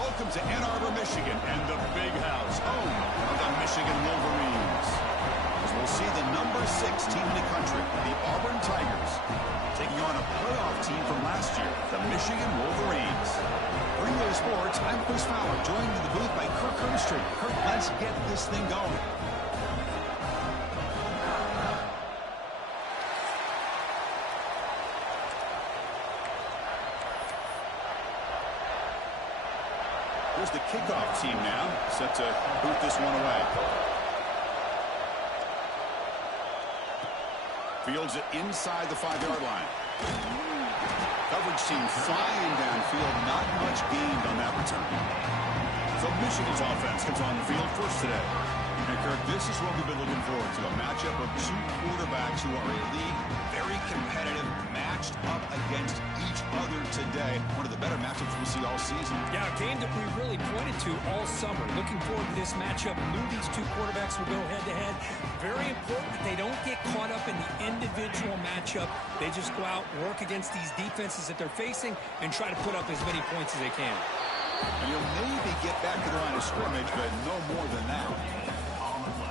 Welcome to Ann Arbor, Michigan, and the Big House, home of the Michigan Wolverines. As we'll see the number 6 team in the country, the Auburn Tigers, taking on a playoff team from last year, the Michigan Wolverines. For EA Sports, I'm Chris Fowler, joined in the booth by Kirk Herbstreit. Kirk, let's get this thing going. Here's the kickoff team now, set to boot this one away. Fields it inside the 5-yard line. Coverage team flying downfield, not much gained on that return. So Michigan's offense comes on the field first today. And Kirk, this is what we've been looking forward to, a matchup of 2 quarterbacks who are elite, very competitive, matched up against each other today. One of the better matchups we see all season. Yeah, a game that we really pointed to all summer. Looking forward to this matchup. Knew these 2 quarterbacks would go head-to-head. Very important that they don't get caught up in the individual matchup. They just go out, work against these defenses that they're facing, and try to put up as many points as they can. And you'll maybe get back to the line of scrimmage, but no more than that.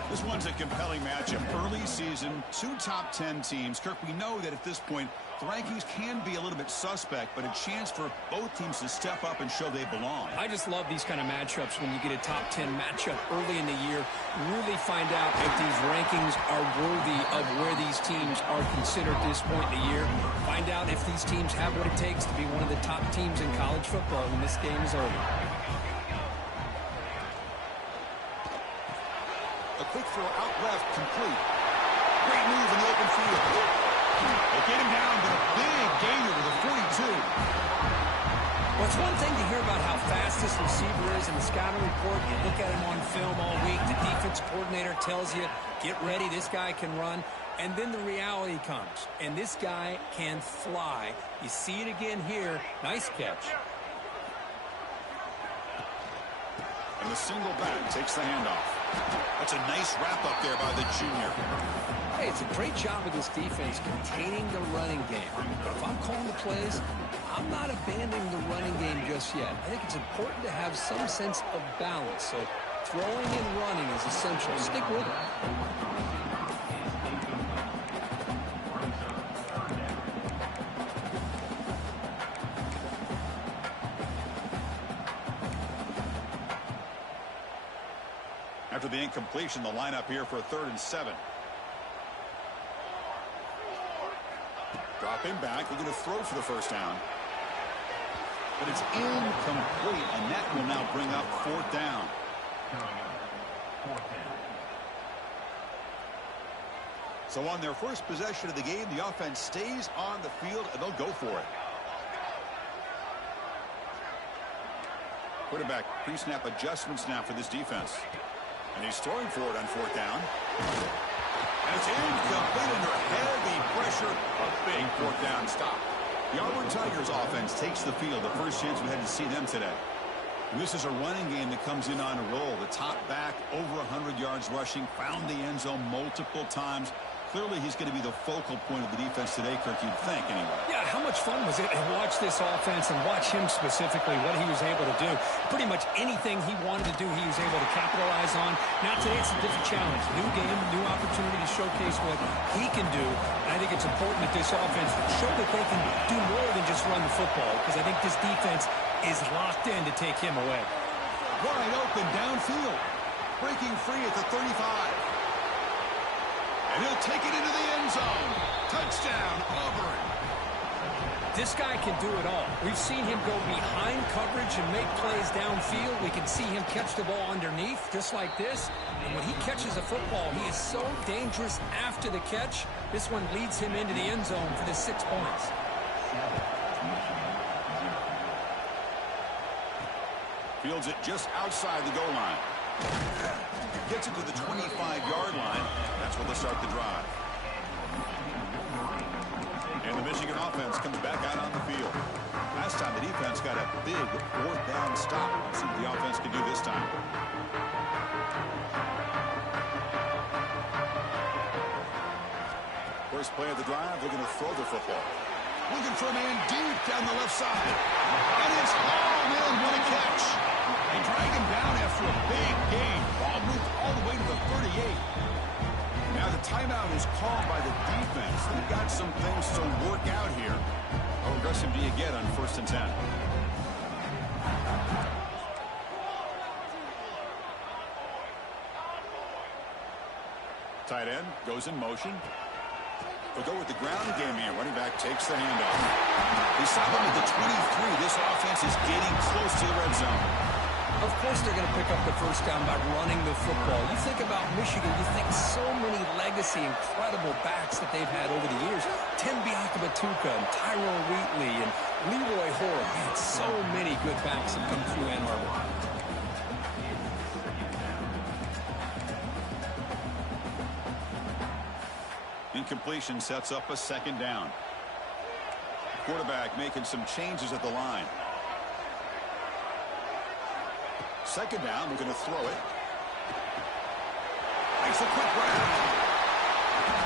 This one's a compelling matchup. Early season, 2 top 10 teams. Kirk, we know that at this point, the rankings can be a little bit suspect, but a chance for both teams to step up and show they belong. I just love these kind of matchups when you get a top 10 matchup early in the year. Really find out if these rankings are worthy of where these teams are considered at this point in the year. Find out if these teams have what it takes to be one of the top teams in college football when this game is over. A quick throw out left, complete. Great move in the open field. They'll get him down, but a big gainer to the 42. Well, it's one thing to hear about how fast this receiver is in the scouting report. You look at him on film all week. The defense coordinator tells you, get ready, this guy can run. And then the reality comes, and this guy can fly. You see it again here. Nice catch. And the single back takes the handoff. That's a nice wrap-up there by the junior. Hey, it's a great job with this defense containing the running game. But if I'm calling the plays, I'm not abandoning the running game just yet. I think it's important to have some sense of balance. So throwing and running is essential. Stick with it. After the incompletion, the lineup here for a 3rd and 7. Drop him back. They're going to throw for the first down. But it's incomplete, and that will now bring up 4th down. So on their first possession of the game, the offense stays on the field, and they'll go for it. Quarterback pre-snap adjustments now for this defense. And he's throwing for it on 4th down. And it's incomplete under heavy pressure. A big 4th down stop. The Auburn Tigers offense takes the field. The first chance we had to see them today. And this is a running game that comes in on a roll. The top back, over 100 yards rushing, found the end zone multiple times. Clearly, he's going to be the focal point of the defense today, Kirk, you'd think, anyway. Yeah, how much fun was it to watch this offense and watch him specifically, what he was able to do. Pretty much anything he wanted to do, he was able to capitalize on. Now, today it's a different challenge. New game, new opportunity to showcase what he can do. And I think it's important that this offense show that they can do more than just run the football, because I think this defense is locked in to take him away. Wide open downfield. Breaking free at the 35. And he'll take it into the end zone. Touchdown, Auburn. This guy can do it all. We've seen him go behind coverage and make plays downfield. We can see him catch the ball underneath, just like this. And when he catches a football, he is so dangerous after the catch. This one leads him into the end zone for the 6 points. Fields it just outside the goal line. Gets it to the 25-yard line. That's where they'll start the drive. And the Michigan offense comes back out on the field. Last time the defense got a big 4th down stop. Let's see what the offense can do this time. First play of the drive, they're going to throw the football. Looking for a man deep down the left side. And it's long in. What a catch. we've got some things to work out here. How aggressive do you get on 1st and 10? Tight end goes in motion. They'll go with the ground game here. Running back takes the handoff. They stop him at the 23. This offense is getting close to the red zone. Of course they're going to pick up the first down by running the football. You think about Michigan, you think so many legacy, incredible backs that they've had over the years. Tim Biakabatuka and Tyrone Wheatley and Leroy Hoare. Man, so many good backs have come through Ann Arbor. Incompletion sets up a 2nd down. Quarterback making some changes at the line. 2nd down, we're going to throw it. Makes a quick grab.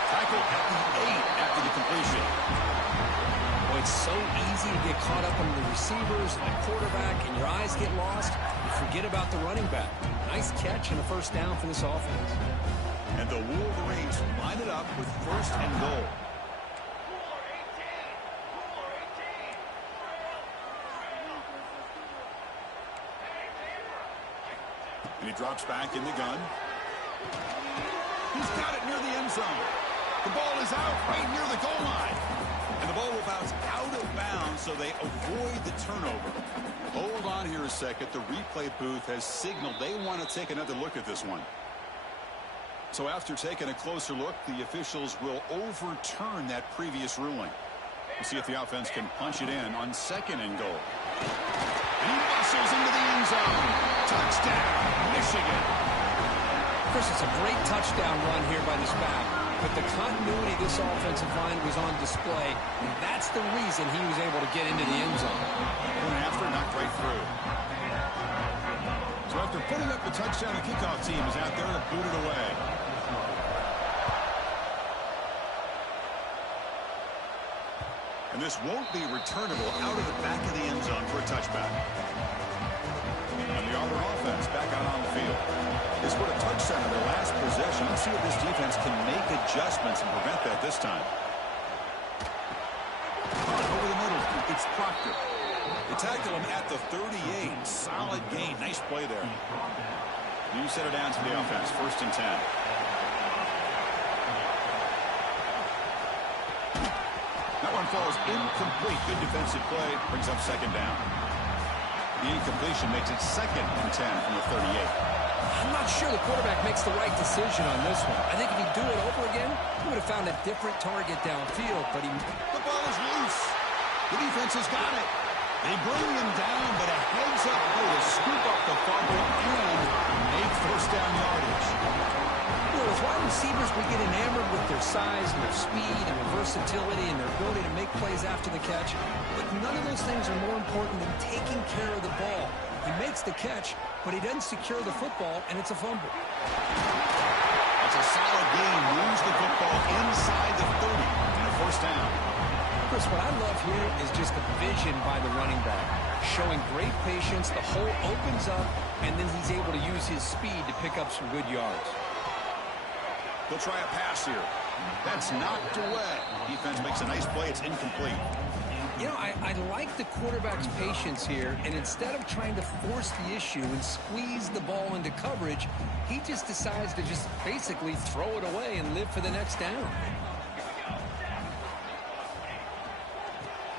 Tackle at the 8 after the completion. Boy, it's so easy to get caught up on the receivers and the quarterback, and your eyes get lost. You forget about the running back. Nice catch and a 1st down for this offense. And the Wolverines line it up with 1st and goal. And he drops back in the gun. He's got it near the end zone. The ball is out right near the goal line. And the ball will bounce out of bounds, so they avoid the turnover. Hold on here a second. The replay booth has signaled they want to take another look at this one. So after taking a closer look, the officials will overturn that previous ruling. We'll see if the offense can punch it in on 2nd and goal. And he muscles into the end zone. Touchdown, Michigan. Chris, it's a great touchdown run here by this back. But the continuity of this offensive line was on display. And that's the reason he was able to get into the end zone. Going after, knocked right through. So after putting up the touchdown, the kickoff team is out there to boot it away. And this won't be returnable out of the back of the end zone for a touchback. And the Auburn offense back out on the field. They scored a touchdown in their last possession. Let's see if this defense can make adjustments and prevent that this time. Over the middle, it's Proctor. They tackle him at the 38. Solid gain. Nice play there. You set it down to the offense. 1st and 10. That one falls incomplete. Good defensive play. Brings up 2nd down. The incompletion makes it 2nd and 10 from the 38. I'm not sure the quarterback makes the right decision on this one. I think if he'd do it over again, he would have found a different target downfield, but the ball is loose. The defense has got it. They bring him down, but a heads-up play to scoop up the fumble and make 1st down yardage. You know, as wide receivers, we get enamored with their size and their speed and their versatility and their ability to make plays after the catch, but none of those things are more important than taking care of the ball. He makes the catch, but he doesn't secure the football, and it's a fumble. That's a solid game. Moves the football inside the 30 and a 1st down. Chris, what I love here is just the vision by the running back. Showing great patience, the hole opens up, and then he's able to use his speed to pick up some good yards. They'll try a pass here. That's knocked away. Defense makes a nice play. It's incomplete. You know, I like the quarterback's patience here, and instead of trying to force the issue and squeeze the ball into coverage, he just decides to just basically throw it away and live for the next down.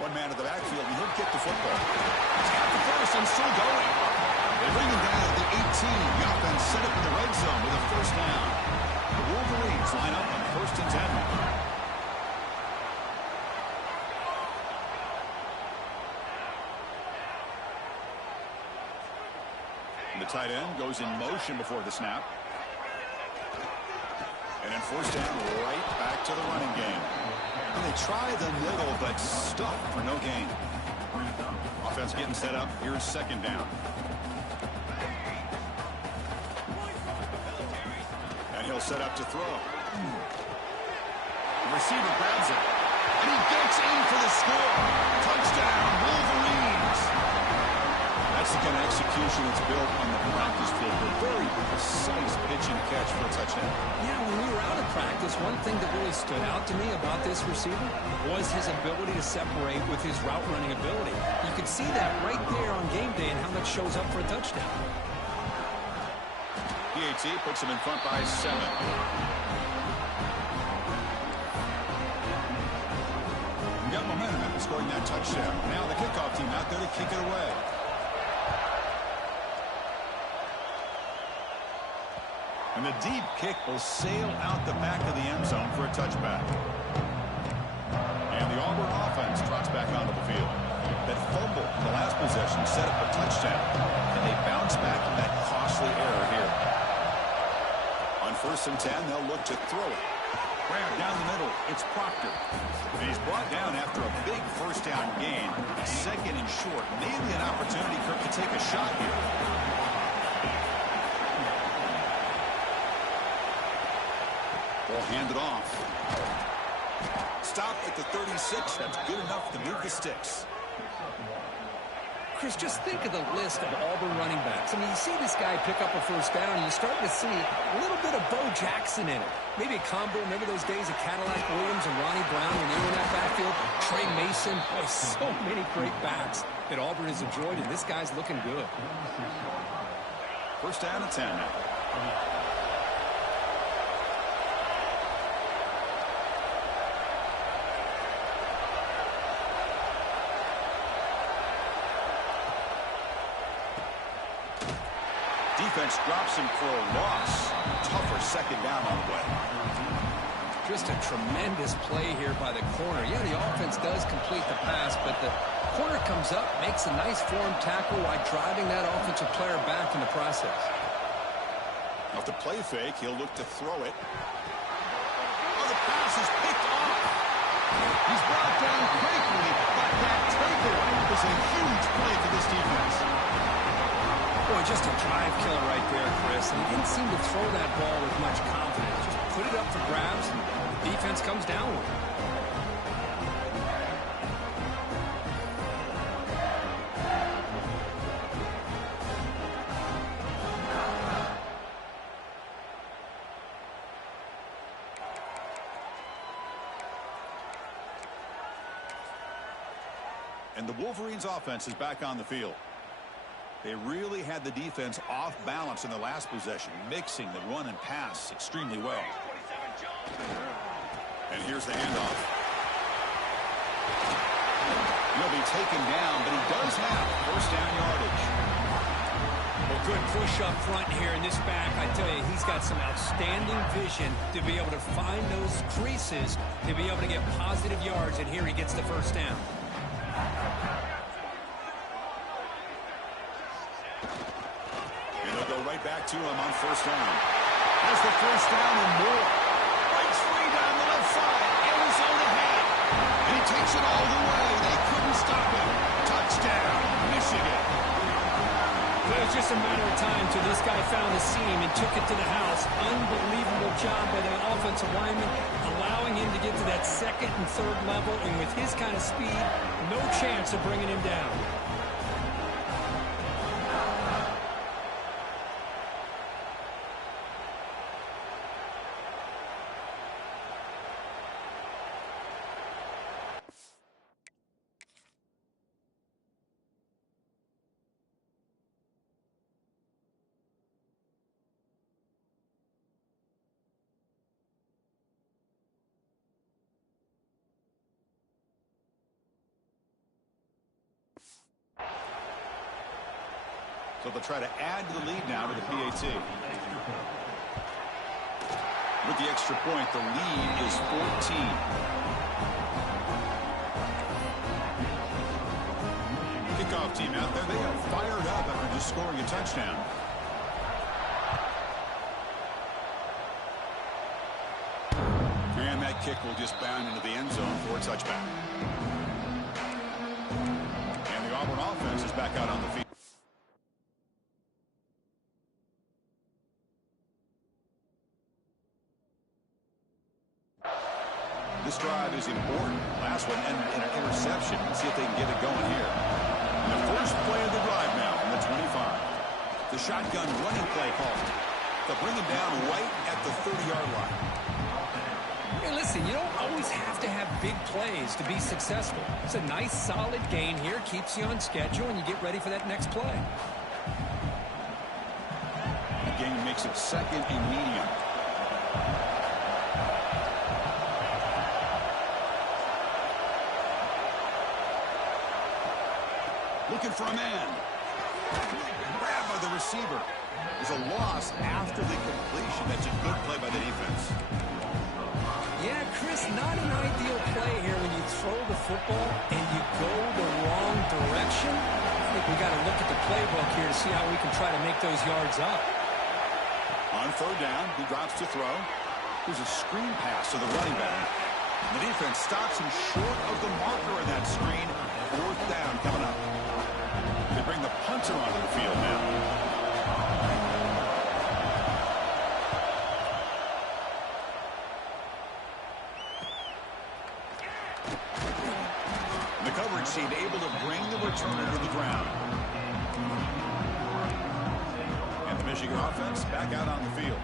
One man to the backfield, and he'll get the football. He's got the 1st and still going. They bring him down at the 18. The offense set up in the red zone with a 1st down. The Wolverines line up on 1st and 10. The tight end goes in motion before the snap. And then 1st down, right back to the running game. And they try the middle, but stuck for no gain. Offense getting set up. Here's 2nd down. And he'll set up to throw. The receiver grabs it. And he gets in for the score. Touchdown, Wolverines. That's the kind of execution that's built on the practice field. A very precise pitch and catch for a touchdown. Yeah, when we were out of practice, one thing that really stood out to me about this receiver was his ability to separate with his route running ability. You could see that right there on game day and how much shows up for a touchdown. PAT puts him in front by 7. Got momentum after scoring that touchdown. Now the kickoff team out there to kick it away. And the deep kick will sail out the back of the end zone for a touchback. And the Auburn offense trots back onto the field. That fumble in the last possession set up a touchdown. And they bounce back from that costly error here. On 1st and 10, they'll look to throw it. Grab down the middle. It's Proctor. And he's brought down after a big first down gain. 2nd and short. Maybe an opportunity for him to take a shot here. Ball handed off. Stop at the 36. That's good enough to move the sticks. Chris, just think of the list of Auburn running backs. I mean, you see this guy pick up a first down, and you're starting to see a little bit of Bo Jackson in it. Maybe a combo. Remember those days of Cadillac Williams and Ronnie Brown when they were in that backfield? Trey Mason. Boy, so many great backs that Auburn has enjoyed, and this guy's looking good. 1st down and 10 now. Defense drops him for a loss. Tougher 2nd down on the way. Just a tremendous play here by the corner. Yeah, the offense does complete the pass, but the corner comes up, makes a nice form tackle while driving that offensive player back in the process. Off the play fake, he'll look to throw it. Oh, the pass is picked off. He's brought down quickly, but that takeaway was a huge play for this defense. Boy, just a drive killer right there, Chris. And he didn't seem to throw that ball with much confidence. Just put it up for grabs, and the defense comes down with it. And the Wolverines' offense is back on the field. They really had the defense off balance in the last possession, mixing the run and pass extremely well. And here's the handoff. He'll be taken down, but he does have 1st down yardage. Well, good push up front here in this back. I tell you, he's got some outstanding vision to be able to find those creases, to be able to get positive yards, and here he gets the 1st down. Back to him on 1st down. Has the 1st down and more. Breaks free down the left side. End zone ahead. And he takes it all the way. They couldn't stop him. Touchdown, Michigan. It was just a matter of time till this guy found the seam and took it to the house. Unbelievable job by the offensive lineman, allowing him to get to that 2nd and 3rd level. And with his kind of speed, no chance of bringing him down. So they'll try to add to the lead now to the PAT. With the extra point, the lead is 14. Kickoff team out there, they are fired up after just scoring a touchdown. And that kick will just bound into the end zone for a touchback. And the Auburn offense is back out on the field. This drive is important. Last one ended in an interception. Let's see if they can get it going here. The first play of the drive now from the 25. The shotgun running play called. They'll bring him down right at the 30-yard line. Hey, listen, you don't always have to have big plays to be successful. It's a nice, solid gain here. Keeps you on schedule, and you get ready for that next play. The game makes it second and medium. Looking for a man. Grab by the receiver. There's a loss after the completion. That's a good play by the defense. Yeah, Chris, not an ideal play here when you throw the football and you go the wrong direction. I think we got to look at the playbook here to see how we can try to make those yards up. On third down, he drops to throw. There's a screen pass to the running back. The defense stops him short of the marker in that screen. Fourth down coming up. They bring the punter onto the field now. The coverage team able to bring the returner to the ground. And the Michigan offense back out on the field.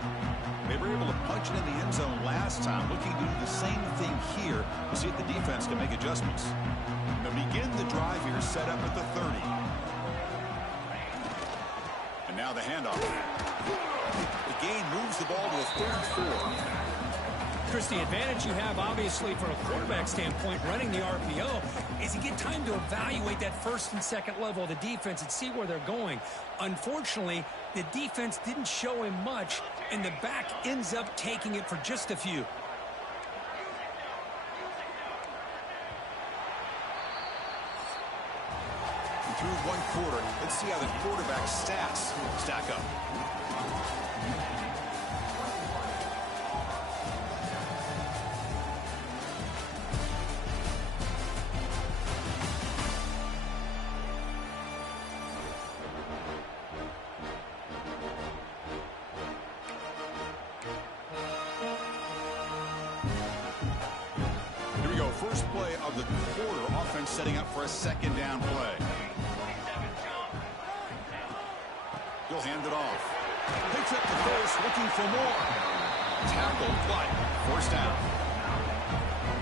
They were able to punch it in the end zone last time, looking to do the same thing here to see if the defense can make adjustments. They'll begin the drive here, set up at the 30. And now the handoff. The gain moves the ball to a 3rd and 4. Chris, the advantage you have, obviously, from a quarterback standpoint, running the RPO, is you get time to evaluate that first and second level of the defense and see where they're going. Unfortunately, the defense didn't show him much, and the back ends up taking it for just a few. And through one quarter, let's see how the quarterback's stats stack up. First play of the quarter, offense setting up for a second down play. He'll hand it off. Picks up the first, looking for more. Tackled, but first down.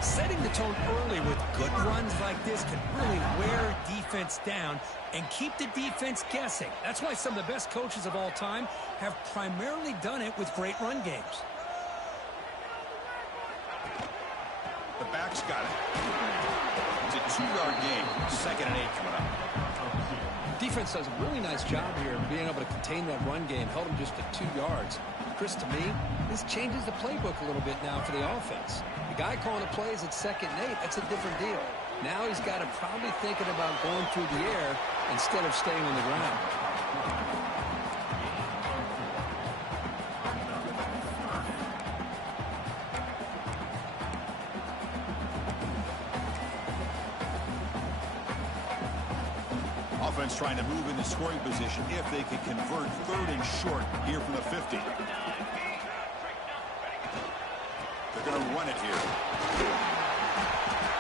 Setting the tone early with good runs like this can really wear defense down and keep the defense guessing. That's why some of the best coaches of all time have primarily done it with great run games. The back's got it. It's a 2-yard gain. 2nd and 8 coming up. Defense does a really nice job here of being able to contain that run game. Held him just at 2 yards. Chris, to me, this changes the playbook a little bit now for the offense. The guy calling the plays at 2nd and 8, that's a different deal. Now he's got to probably thinking about going through the air instead of staying on the ground. Offense trying to move into scoring position if they can convert 3rd and short here from the 50. They're going to run it here.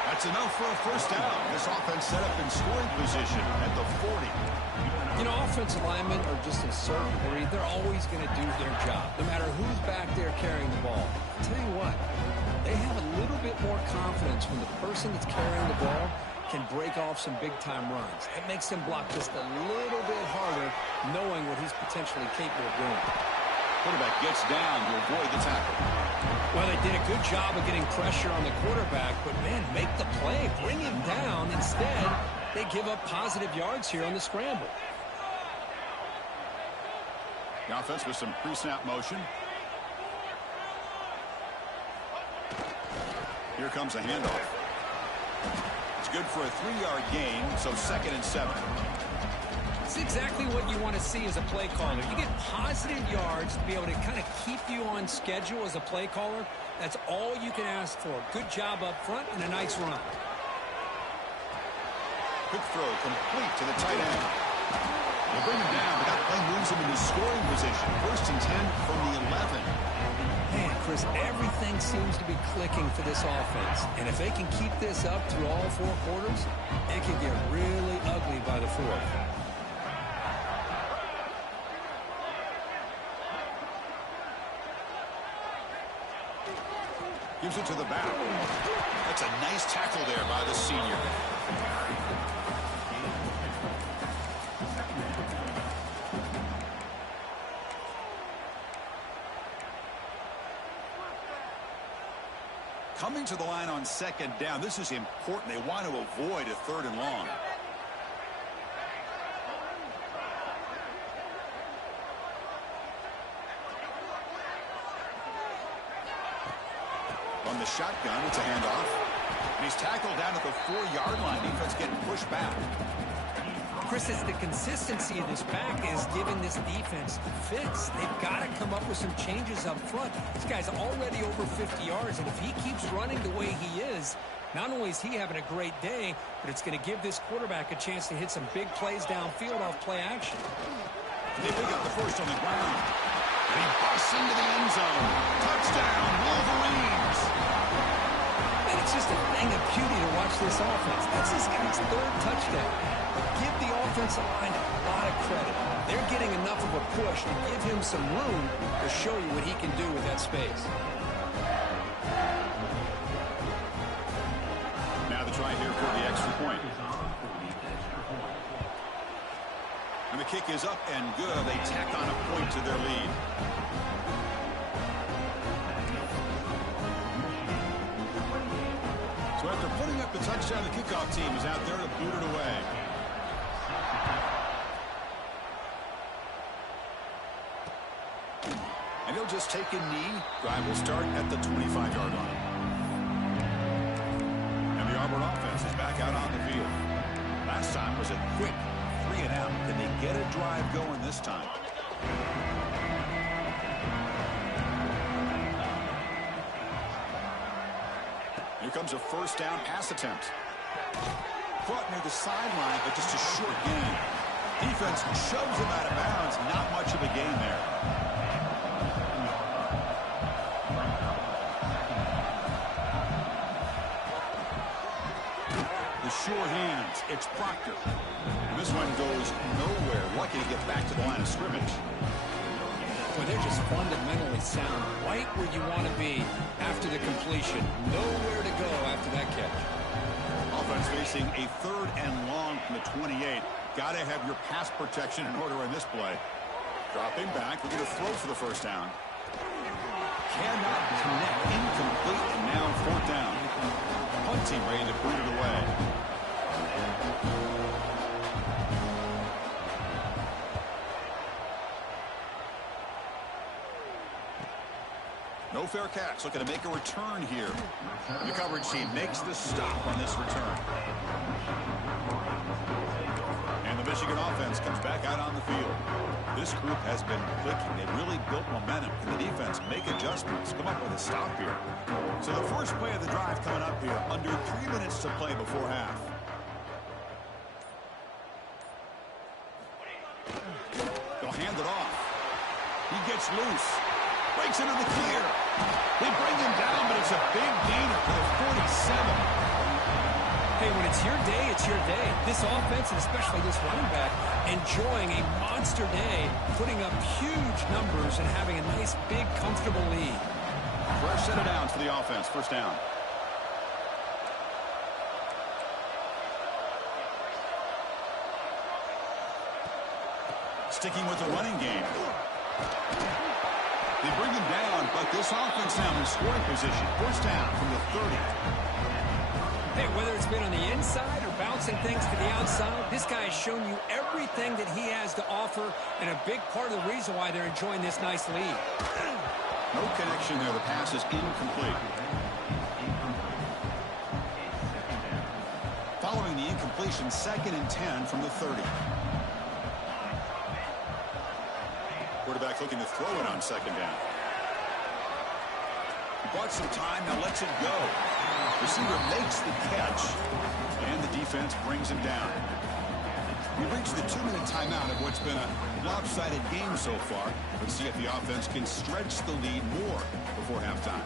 That's enough for a first down. This offense set up in scoring position at the 40. You know, offensive linemen are just a certain breed. They're always going to do their job, no matter who's back there carrying the ball. I'll tell you what, they have a little bit more confidence when the person that's carrying the ball can break off some big-time runs. It makes them block just a little bit harder, knowing what he's potentially capable of doing. Quarterback gets down to avoid the tackle. Well, they did a good job of getting pressure on the quarterback, but, man, make the play. Bring him down. Instead, they give up positive yards here on the scramble. The offense with some pre-snap motion. Here comes a handoff. It's good for a 3-yard gain, so 2nd and 7. It's exactly what you want to see as a play caller. You get positive yards to be able to kind of keep you on schedule as a play caller. That's all you can ask for. Good job up front and a nice run. Quick throw complete to the tight end. They'll bring him down, but that play moves brings him into scoring position. 1st and 10 from the 11. Man, Chris, everything seems to be clicking for this offense. And if they can keep this up through all 4 quarters, it can get really ugly by the 4th. Gives it to the back. That's a nice tackle there by the senior. Coming to the line on 2nd down. This is important. They want to avoid a 3rd and long. From the shotgun, it's a handoff. And he's tackled down at the 4-yard line. Defense getting pushed back. Chris, it's the consistency of this back is giving this defense fits. They've got to come up with some changes up front. This guy's already over 50 yards, and if he keeps running the way he is, not only is he having a great day, but it's going to give this quarterback a chance to hit some big plays downfield off play action. They pick up the first on the ground. And he busts into the end zone. Touchdown, Wolverines! And it's just a thing of beauty to watch this offense. That's this guy's 3rd touchdown. Give the offensive line a lot of credit. They're getting enough of a push to give him some room to show you what he can do with that space. Now the try here for the extra point. And the kick is up and good. They tack on a point to their lead. So after putting up the touchdown, the kickoff team is out there to boot it away. And he'll just take a knee. Drive will start at the 25-yard line. And the Auburn offense is back out on the field. Last time was a quick 3 and out. Can they get a drive going this time? Here comes a 1st down pass attempt. Caught near the sideline, but just a short gain. Defense shoves him out of bounds. Not much of a gain there. The sure hands. It's Proctor. And this one goes nowhere. Lucky to get back to the line of scrimmage. Well, they're just fundamentally sound, right where you want to be after the completion. Nowhere to go after that catch. Offense facing a 3rd and long from the 28. Got to have your pass protection in order in this play. Dropping back. We're going to throw for the 1st down. Cannot connect. Incomplete. And now 4th down. Punt team ready to boot it away. No fair catch. Looking to make a return here. The coverage team makes the stop on this return. And the Michigan offense comes back out on the field. This group has been clicking. They've really built momentum. Can the defense make adjustments? Come up with a stop here. So the first play of the drive coming up here. Under 3 minutes to play before half. They'll hand it off. He gets loose. Breaks into the clear. They bring him down, but it's a big gainer for the 47. Hey, when it's your day, it's your day. This offense, and especially this running back, enjoying a monster day, putting up huge numbers and having a nice, big, comfortable lead. Fresh set of downs for the offense. 1st down. Sticking with the running game. They bring him down, but this offense now in scoring position. 1st down from the 30. Hey, whether it's been on the inside or bouncing things to the outside, this guy has shown you everything that he has to offer, and a big part of the reason why they're enjoying this nice lead. No connection there. The pass is incomplete. Following the incompletion, 2nd and 10 from the 30. Quarterback looking to throw it on 2nd down. He bought some time, now lets it go. Receiver makes the catch, and the defense brings him down. We've reached the 2-minute timeout of what's been a lopsided game so far. Let's see if the offense can stretch the lead more before halftime.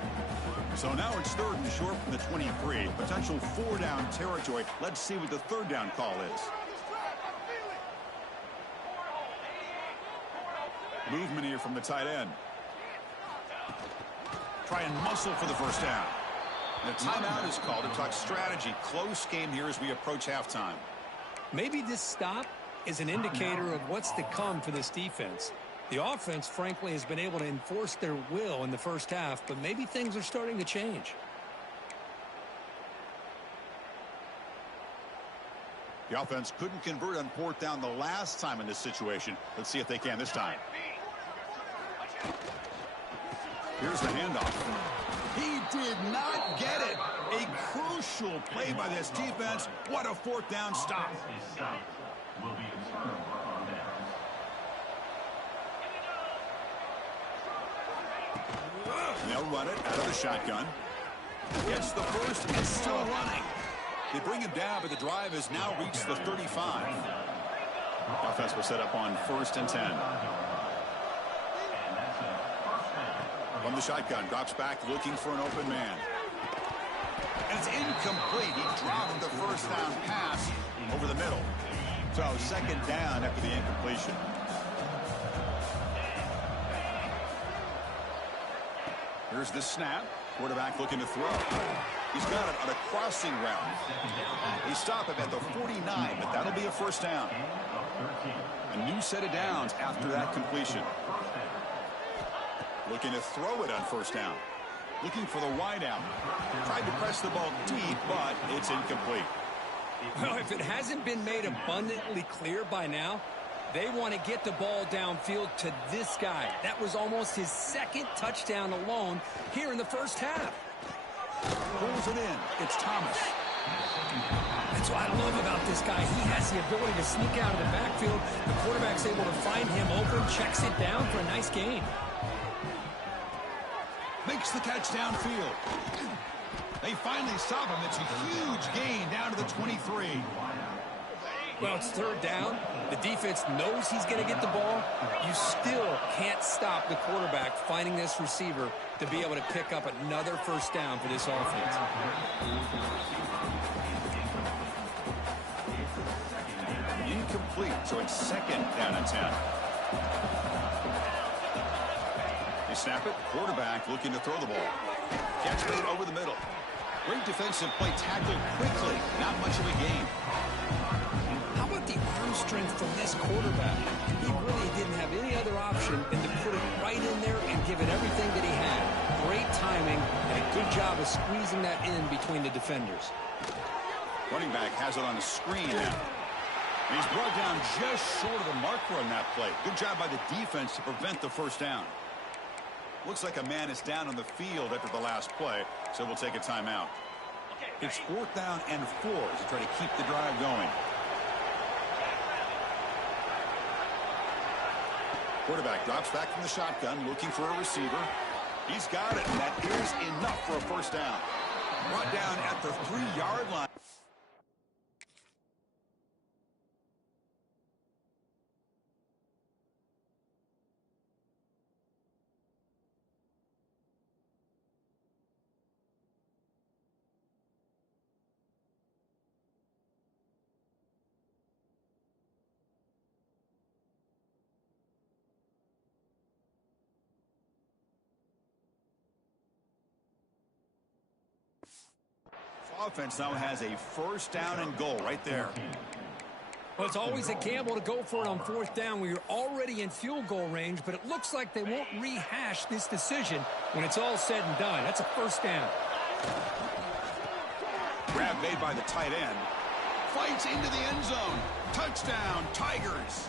So now it's 3rd and short from the 23. Potential 4-down territory. Let's see what the 3rd down call is. Movement here from the tight end. Try and muscle for the 1st down. The timeout is called to talk strategy. Close game here as we approach halftime. Maybe this stop is an indicator of what's to come for this defense. The offense, frankly, has been able to enforce their will in the 1st half, but maybe things are starting to change. The offense couldn't convert on 4th down the last time in this situation. Let's see if they can this time. Here's the handoff. He did not get it. A crucial play by this defense. What a 4th down stop. They'll run it out of the shotgun. Gets the first and still running. They bring him down, but the drive has now reached the 35. Offense will set up on 1st and 10. From the shotgun, drops back looking for an open man. And it's incomplete. He dropped the 1st down pass over the middle. So 2nd down after the incompletion. Here's the snap. Quarterback looking to throw. He's got it on a crossing route. They stop him at the 49, but that'll be a 1st down. A new set of downs after that completion. Looking to throw it on 1st down. Looking for the wide out. Tried to press the ball deep, but it's incomplete. Well, if it hasn't been made abundantly clear by now, they want to get the ball downfield to this guy. That was almost his 2nd touchdown alone here in the 1st half. Pulls it in. It's Thomas. That's what I love about this guy. He has the ability to sneak out of the backfield. The quarterback's able to find him open, checks it down for a nice gain. Makes the catch downfield. They finally stop him. It's a huge gain down to the 23. Well, it's 3rd down. The defense knows he's going to get the ball. You still can't stop the quarterback finding this receiver to be able to pick up another 1st down for this offense. Incomplete, so it's 2nd down and 10. They snap it. Quarterback looking to throw the ball. Catch made over the middle. Great defensive play, tackled quickly. Not much of a gain. How about the arm strength from this quarterback? He really didn't have any other option than to put it right in there and give it everything that he had. Great timing and a good job of squeezing that in between the defenders. Running back has it on the screen now. And he's brought down just short of the marker on that play. Good job by the defense to prevent the 1st down. Looks like a man is down on the field after the last play, so we'll take a timeout. It's 4th down and 4 to try to keep the drive going. Quarterback drops back from the shotgun, looking for a receiver. He's got it, and that is enough for a 1st down. Brought down at the 3-yard line. Offense now has a 1st down and goal right there. Well, it's always a gamble to go for it on 4th down when you're already in field goal range, but it looks like they won't rehash this decision when it's all said and done. That's a 1st down. Grab made by the tight end. Fights into the end zone. Touchdown, Tigers.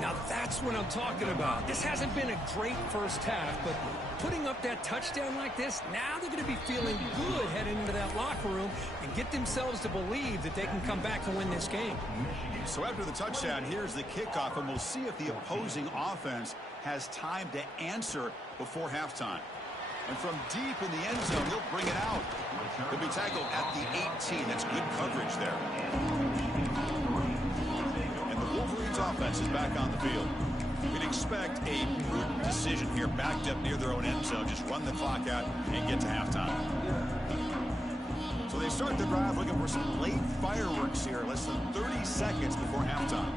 Now that's what I'm talking about. This hasn't been a great 1st half, but putting up that touchdown like this, now they're going to be feeling good heading into that locker room and get themselves to believe that they can come back and win this game. So after the touchdown, here's the kickoff, and we'll see if the opposing offense has time to answer before halftime. And from deep in the end zone, he'll bring it out. He'll be tackled at the 18. That's good coverage there. Auburn's offense is back on the field. We'd expect a prudent decision here, backed up near their own end zone. Just run the clock out and get to halftime. So they start the drive looking for some late fireworks here, less than 30 seconds before halftime.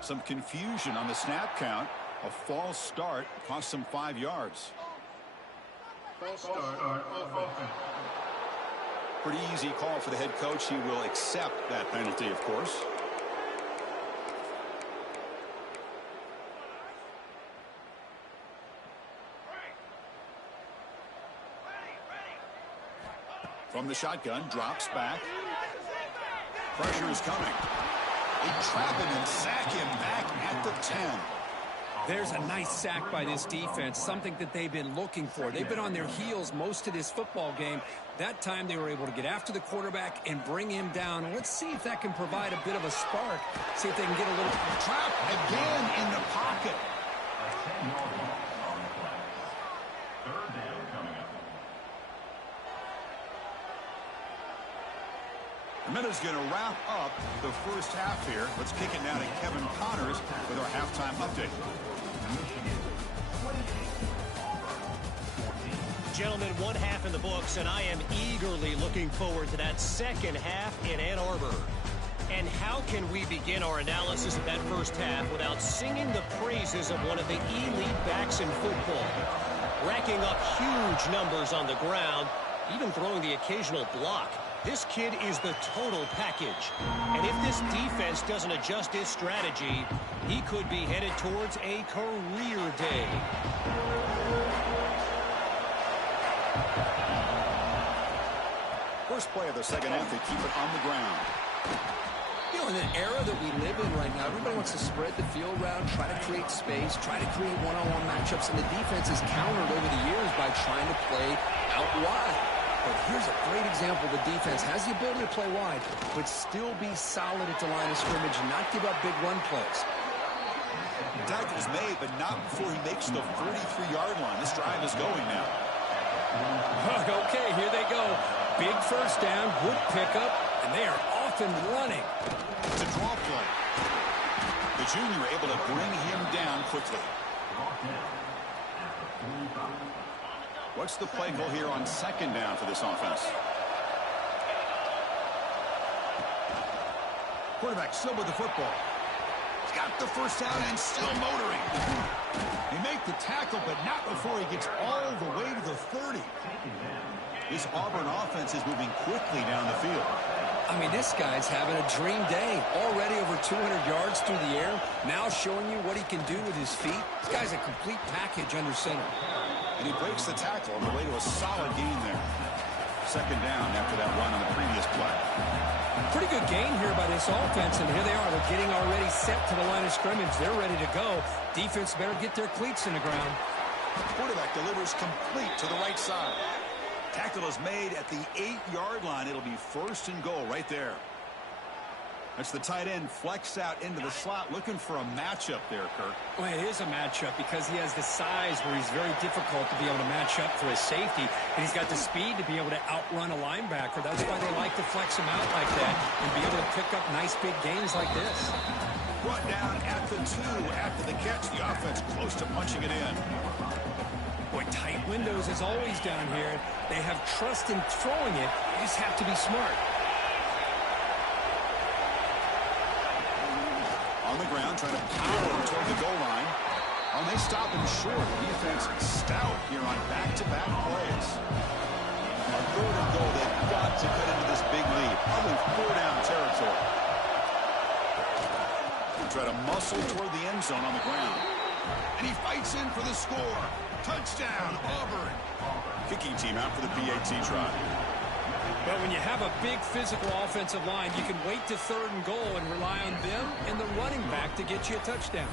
Some confusion on the snap count. A false start cost them 5 yards. False start. Pretty easy call for the head coach. He will accept that penalty, of course. From the shotgun, drops back. Pressure is coming. They trap him and sack him back at the 10. There's a nice sack by this defense, something that they've been looking for. They've been on their heels most of this football game. That time they were able to get after the quarterback and bring him down. And let's see if that can provide a bit of a spark. See if they can get a little... Trap again in the pocket. The minute's going to wrap up the first half here. Let's kick it now to Kevin Connors with our halftime update. Gentlemen, one half in the books, and I am eagerly looking forward to that second half in Ann Arbor. And how can we begin our analysis of that first half without singing the praises of one of the elite backs in football? Racking up huge numbers on the ground, even throwing the occasional block. This kid is the total package. And if this defense doesn't adjust its strategy, he could be headed towards a career day. First play of the second half, they keep it on the ground. You know, in an era that we live in right now, everybody wants to spread the field around, try to create space, try to create one-on-one matchups, and the defense is countered over the years by trying to play out wide. But here's a great example. The defense has the ability to play wide, but still be solid at the line of scrimmage and not give up big run plays. Tackle is made, but not before he makes the 43-yard line. This drive is going now. Okay, here they go. Big first down, good pickup, and they are off and running. It's a draw play. The junior able to bring him down quickly. What's the play goal here on second down for this offense? Quarterback still with the football. He's got the first down and still motoring. They make the tackle, but not before he gets all the way to the 30. This Auburn offense is moving quickly down the field. I mean, this guy's having a dream day. Already over 200 yards through the air. Now showing you what he can do with his feet. This guy's a complete package under center. And he breaks the tackle on the way to a solid gain there. Second down after that run on the previous play. Pretty good gain here by this offense, and here they are. They're getting already set to the line of scrimmage. They're ready to go. Defense better get their cleats in the ground. Quarterback delivers complete to the right side. Tackle is made at the 8-yard line. It'll be first and goal right there. That's the tight end flexed out into the slot, looking for a matchup there, Kirk. Well, it is a matchup because he has the size where he's very difficult to be able to match up for his safety, and he's got the speed to be able to outrun a linebacker. That's why they like to flex him out like that and be able to pick up nice big gains like this. Brought down at the 2 after the catch. The offense close to punching it in. Boy, tight windows as always down here. They have trust in throwing it. You just have to be smart. On the ground, trying to power toward the goal line. Oh, they stop him short. Defense stout here on back-to-back plays. A third and goal. They've got to cut into this big lead. Probably 4-down territory. Try to muscle toward the end zone on the ground. And he fights in for the score. Touchdown, Auburn. Kicking team out for the PAT try. But when you have a big physical offensive line, you can wait to third and goal and rely on them and the running back to get you a touchdown.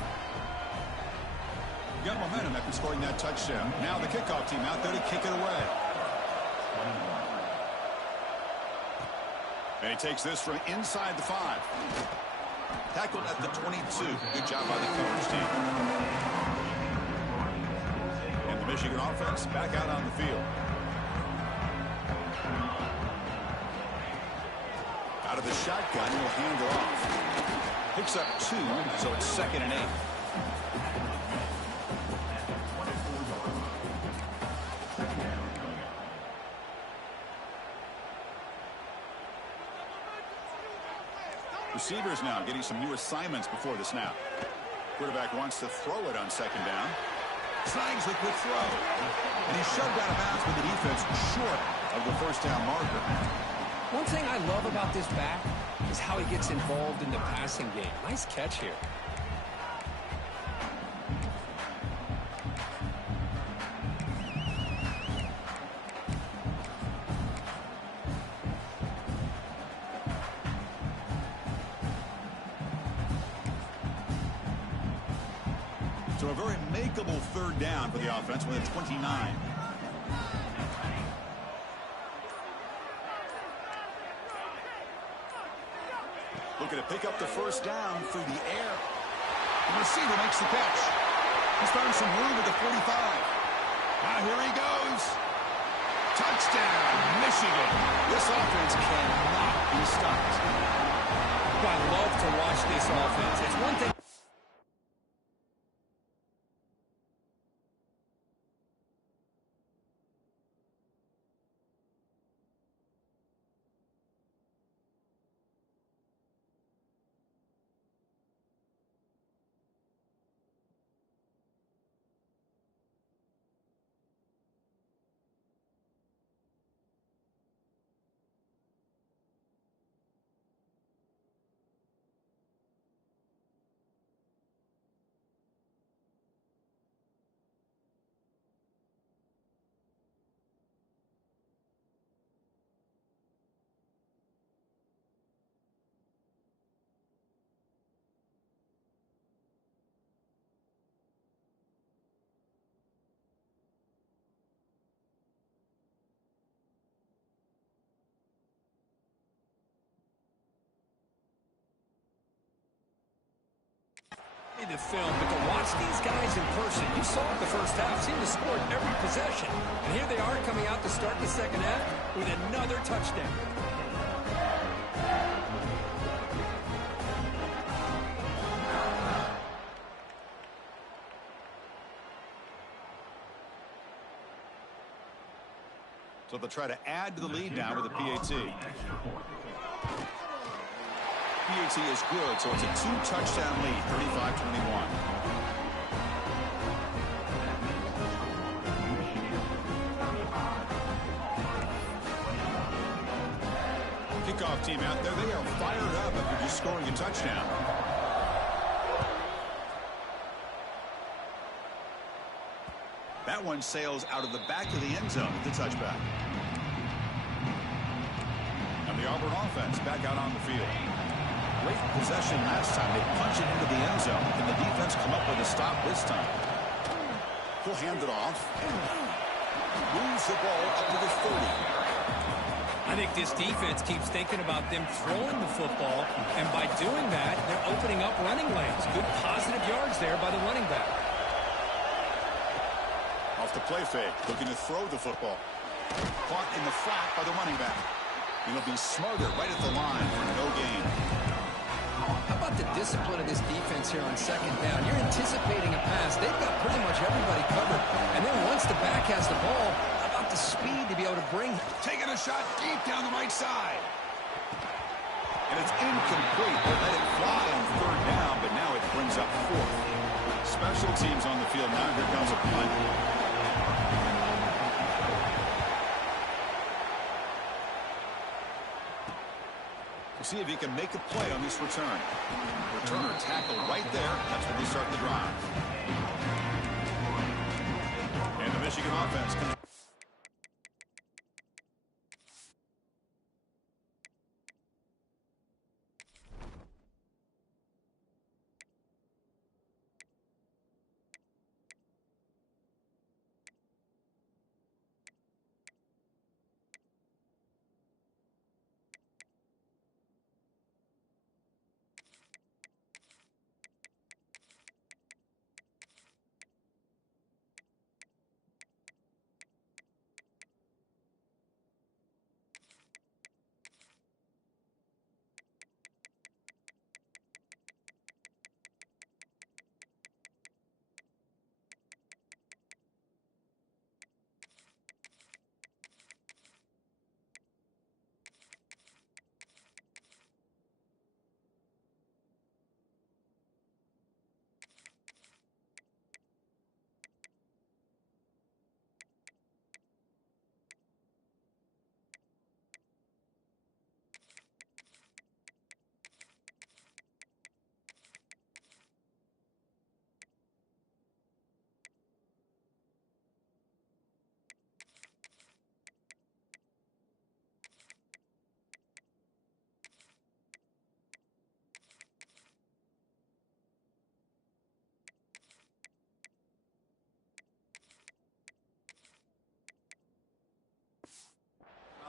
You got momentum after scoring that touchdown. Now the kickoff team out there to kick it away. And he takes this from inside the 5. Tackled at the 22. Good job by the coverage team. And the Michigan offense back out on the field. Out out of the shotgun. He'll hand it off. Picks up 2, so it's 2nd and 8. Receivers now getting some new assignments before the snap. Quarterback wants to throw it on 2nd down. Snags a quick throw. And he's shoved out of bounds with the defense short of the 1st down marker. One thing I love about this back is how he gets involved in the passing game. Nice catch here. So a very makeable 3rd down for the offense with a 29. Looking to pick up the 1st down through the air. The receiver makes the catch. He's found some room at the 45. Now here he goes. Touchdown, Michigan. This offense cannot be stopped. I love to watch this offense. It's one thing. The film, but to watch these guys in person, you saw it the 1st half, seemed to score every possession. And here they are coming out to start the 2nd half with another touchdown. So they'll try to add to the lead now with a PAT. PAT is good, so it's a 2-touchdown lead, 35-21. Kickoff team out there, they are fired up after just scoring a touchdown. That one sails out of the back of the end zone with the touchback. And the Auburn offense back out on the field. Great possession last time. They punch it into the end zone. Can the defense come up with a stop this time? He'll hand it off. Moves the ball up to the 30. I think this defense keeps thinking about them throwing the football, and by doing that, they're opening up running lanes. Good positive yards there by the running back. Off the play fake, looking to throw the football. Caught in the flat by the running back. He'll be smarter right at the line for no gain. How about the discipline of this defense here on 2nd down? You're anticipating a pass. They've got pretty much everybody covered. And then once the back has the ball, how about the speed to be able to bring it? Taking a shot deep down the right side. And it's incomplete. They let it fly on 3rd down, but now it brings up 4th. Special teams on the field now. Here comes a punt. We'll see if he can make a play on this return. Returner tackle right there. That's where they start the drive. And the Michigan offense comes.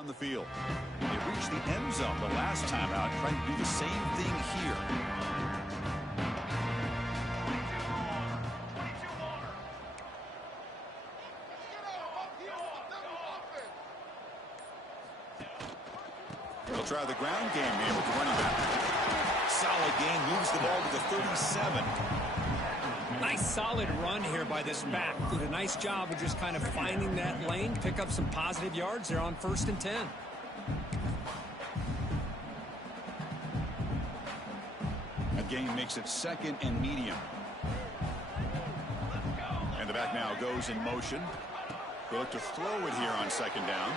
the field. They reached the end zone the last time out, trying to do the same thing here. They'll try the ground game here with the running back. Solid gain, moves the ball to the 37. Nice solid run here by this back. Did a nice job of just kind of finding that lane, pick up some positive yards there on 1st and 10. A gain makes it 2nd and medium. And the back now goes in motion. They look to throw it here on 2nd down.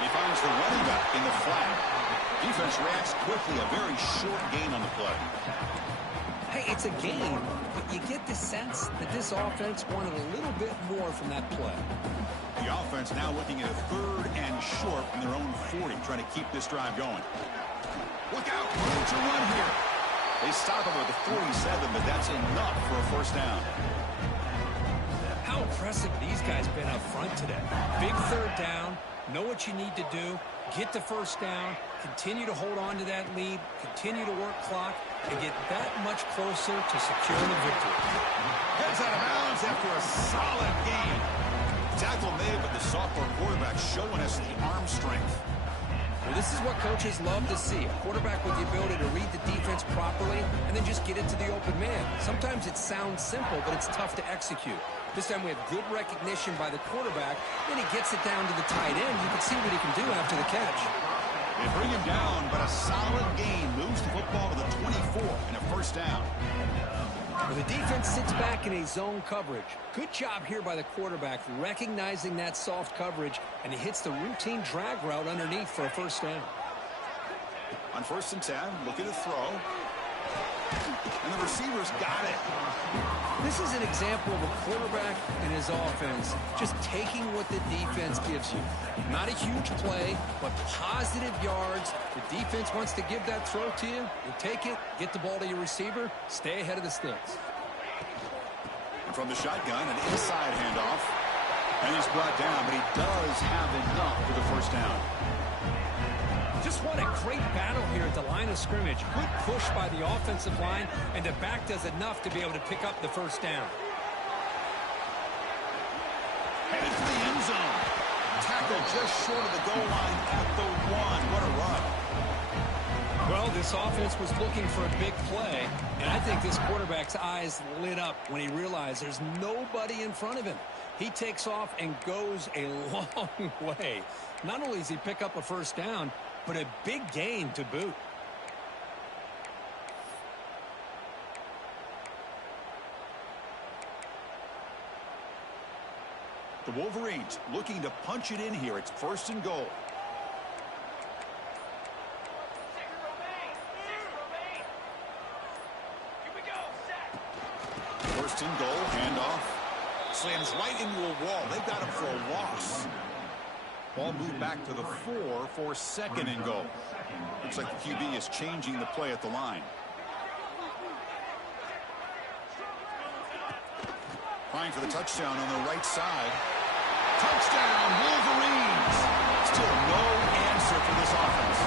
He finds the running back in the flat. Defense reacts quickly, a very short gain on the play. Hey, it's a game, but you get the sense that this offense wanted a little bit more from that play. The offense now looking at a 3rd and short from their own 40, trying to keep this drive going. Look out, room to run here. They stop him at the 47, but that's enough for a 1st down. How impressive these guys been up front today. Big 3rd down, know what you need to do, get the 1st down, continue to hold on to that lead, continue to work clock, and get that much closer to securing the victory. Gets out of bounds after a solid gain. Tackle made, but the sophomore quarterback showing us the arm strength. Well, this is what coaches love to see. A quarterback with the ability to read the defense properly and then just get it to the open man. Sometimes it sounds simple, but it's tough to execute. This time we have good recognition by the quarterback. Then he gets it down to the tight end. You can see what he can do after the catch. They bring him down, but a solid gain moves the football to the 24 and a 1st down. Well, the defense sits back in a zone coverage. Good job here by the quarterback recognizing that soft coverage, and he hits the routine drag route underneath for a 1st down. On 1st and 10, looking to throw. And the receiver's got it. This is an example of a quarterback and his offense just taking what the defense gives you. Not a huge play, but positive yards. The defense wants to give that throw to you. You take it, get the ball to your receiver, stay ahead of the sticks. And from the shotgun, an inside handoff. And he's brought down, but he does have enough for the 1st down. Just what a great battle here at the line of scrimmage. Good push by the offensive line, and the back does enough to be able to pick up the 1st down. Headed for the end zone. Tackle just short of the goal line at the 1. What a run. Well, this offense was looking for a big play, and I think this quarterback's eyes lit up when he realized there's nobody in front of him. He takes off and goes a long way. Not only does he pick up a 1st down, but a big gain to boot. The Wolverines looking to punch it in here. It's 1st and goal. First and goal, handoff. Slams right into a wall. They've got him for a loss. Ball moved back to the 4 for 2nd and goal. Looks like the QB is changing the play at the line. Trying for the touchdown on the right side. Touchdown, Wolverines! Still no answer for this offense.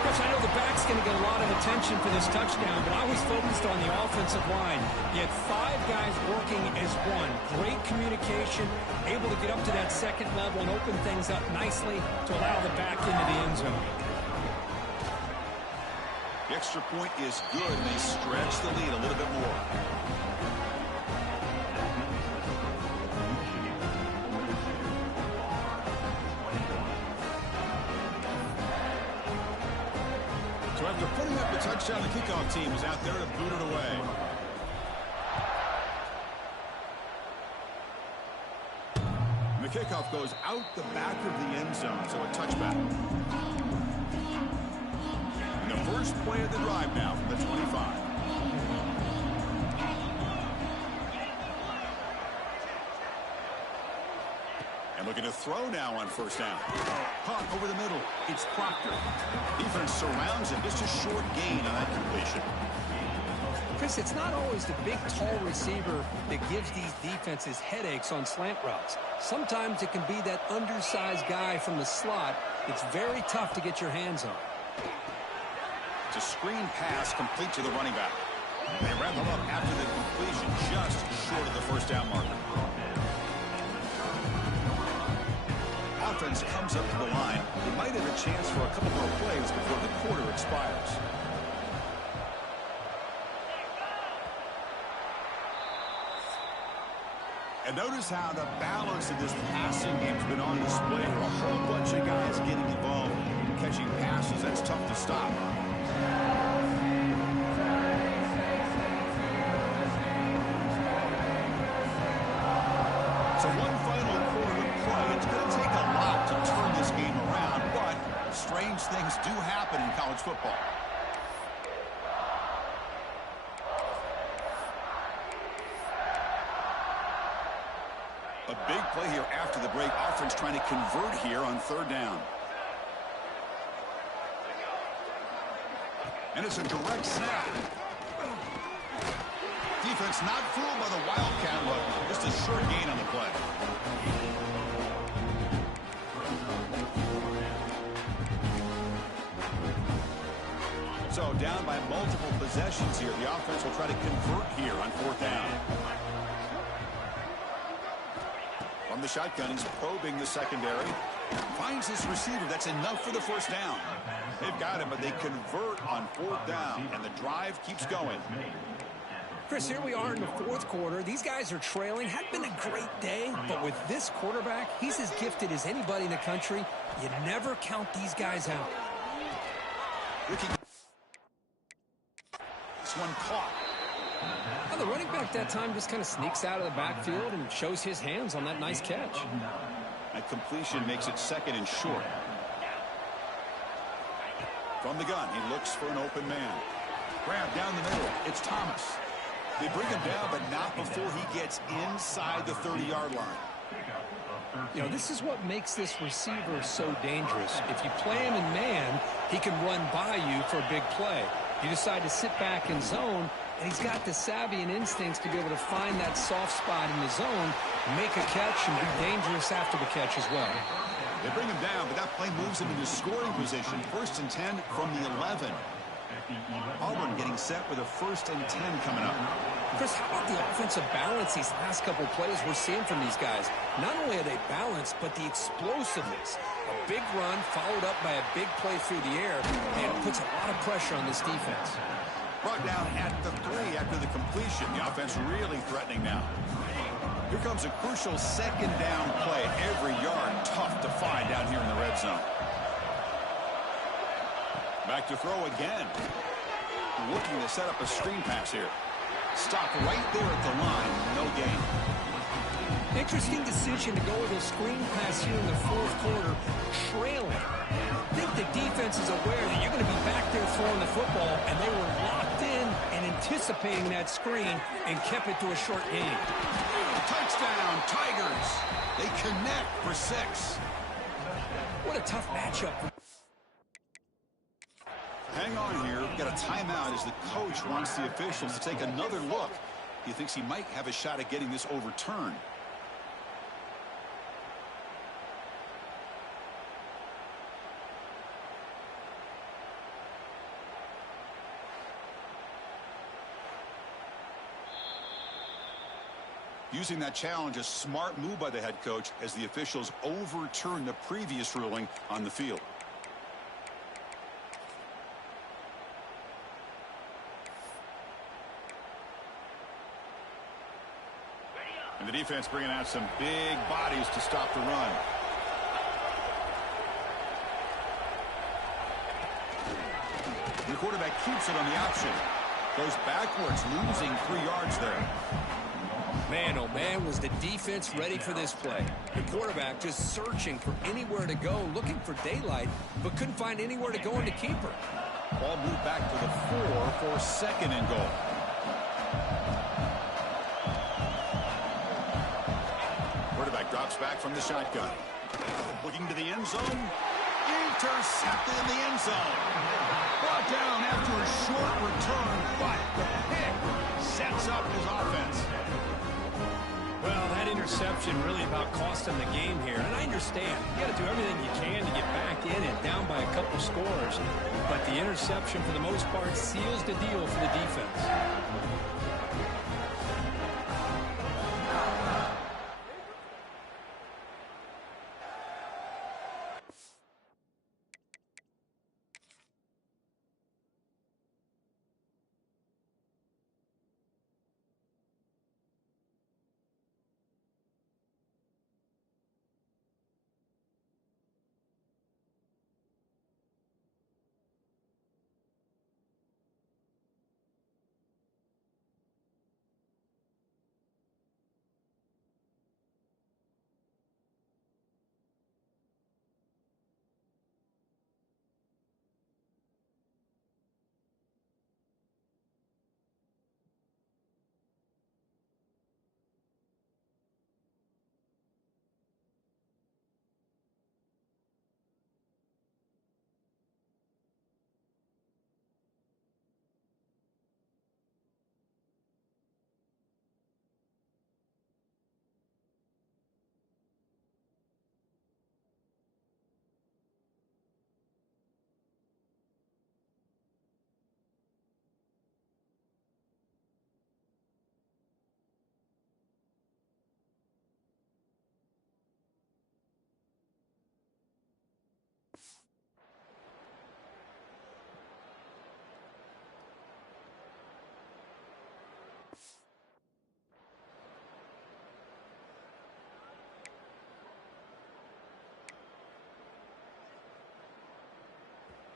Coach, I know the back's going to get a lot of attention for this touchdown, but I was focused on the offensive line. You had 5 guys working as one. Great communication, able to get up to that 2nd level and open things up nicely to allow the back into the end zone. The extra point is good, and they stretch the lead a little bit more. So after putting up the touchdown, the kickoff team is out there to boot it away. And the kickoff goes out the back of the end zone, so a touchback. And the first play of the drive now from the 25. And looking to throw now on 1st down. Caught over the middle. It's Proctor. Defense surrounds him. Just a short gain on that completion. Chris, Chris, it's not always the big, tall receiver that gives these defenses headaches on slant routes. Sometimes it can be that undersized guy from the slot that's very tough to get your hands on. It's a screen pass complete to the running back. They wrap him up after the completion, just short of the first down marker. Offense comes up to the line. They might have a chance for a couple more plays before the quarter expires. And notice how the balance of this passing game has been on display for a whole bunch of guys getting involved, catching passes. That's tough to stop. So one final quarter to play. It's going to take a lot to turn this game around, but strange things do happen in college football. A big play here after the break. Offense trying to convert here on third down. And it's a direct snap. Defense not fooled by the Wildcat look. Just a short gain on the play. So down by multiple possessions here. The offense will try to convert here on fourth down. From the shotgun, he's probing the secondary. Finds his receiver. That's enough for the first down. They've got him, but they convert on fourth down, and the drive keeps going. Chris, here we are in the fourth quarter. These guys are trailing. Had been a great day, but with this quarterback, he's as gifted as anybody in the country. You never count these guys out. This one caught. Well, the running back that time just kind of sneaks out of the backfield and shows his hands on that nice catch. That completion makes it second and short. From the gun, he looks for an open man. Grab down the middle. It's Thomas. They bring him down, but not before he gets inside the 30-yard line. You know, this is what makes this receiver so dangerous. If you play him in man, he can run by you for a big play. You decide to sit back in zone, and he's got the savvy and instincts to be able to find that soft spot in the zone, make a catch, and be dangerous after the catch as well. They bring him down, but that play moves him into scoring position. 1st and 10 from the 11. Auburn getting set with a 1st and 10 coming up. Chris, how about the offensive balance these last couple plays we're seeing from these guys? Not only are they balanced, but the explosiveness. A big run followed up by a big play through the air, and it puts a lot of pressure on this defense. Brought down at the 3 after the completion. The offense really threatening now. Here comes a crucial 2nd down play. Every yard tough to find down here in the red zone. Back to throw again. Looking to set up a screen pass here. Stopped right there at the line. No gain. Interesting decision to go with a screen pass here in the fourth quarter, trailing. I think the defense is aware that you're going to be back there throwing the football, and they were locked in and anticipating that screen and kept it to a short gain. Touchdown, Tigers. They connect for 6. What a tough matchup. Hang on here. We've got a timeout as the coach wants the officials to take another look. He thinks he might have a shot at getting this overturned. Using that challenge, a smart move by the head coach as the officials overturn the previous ruling on the field. And the defense bringing out some big bodies to stop the run. The quarterback keeps it on the option. Goes backwards, losing 3 yards there. Man, oh man, was the defense ready for this play. The quarterback just searching for anywhere to go, looking for daylight, but couldn't find anywhere to go in the keeper. Ball moved back to the 4 for 2nd and goal. Quarterback drops back from the shotgun. Looking to the end zone. Intercepted in the end zone. Brought down after a short return, but the pick interception really about costing the game here. And I understand. You got to do everything you can to get back in and down by a couple scores. But the interception, for the most part, seals the deal for the defense.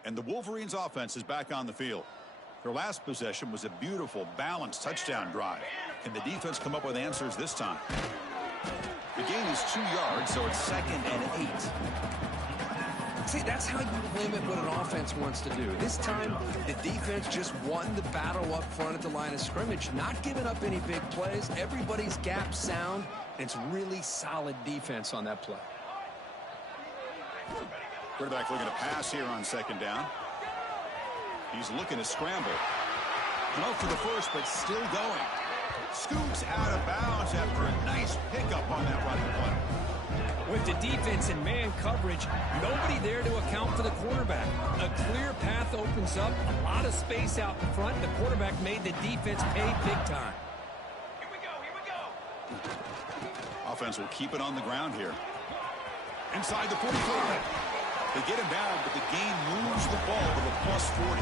And the Wolverines offense is back on the field. Their last possession was a beautiful, balanced touchdown drive. Can the defense come up with answers this time? The gain is 2 yards, so it's 2nd and 8. See, that's how you limit what an offense wants to do. This time, the defense just won the battle up front at the line of scrimmage, not giving up any big plays. Everybody's gap sound, and it's really solid defense on that play. Quarterback looking to pass here on 2nd down. He's looking to scramble. And out for the first, but still going. Scoops out of bounds after a nice pickup on that running play. With the defense in man coverage, nobody there to account for the quarterback. A clear path opens up, a lot of space out in front. The quarterback made the defense pay big time. Here we go. Offense will keep it on the ground here. Inside the 45. They get him down, but the gain moves the ball to the plus 40.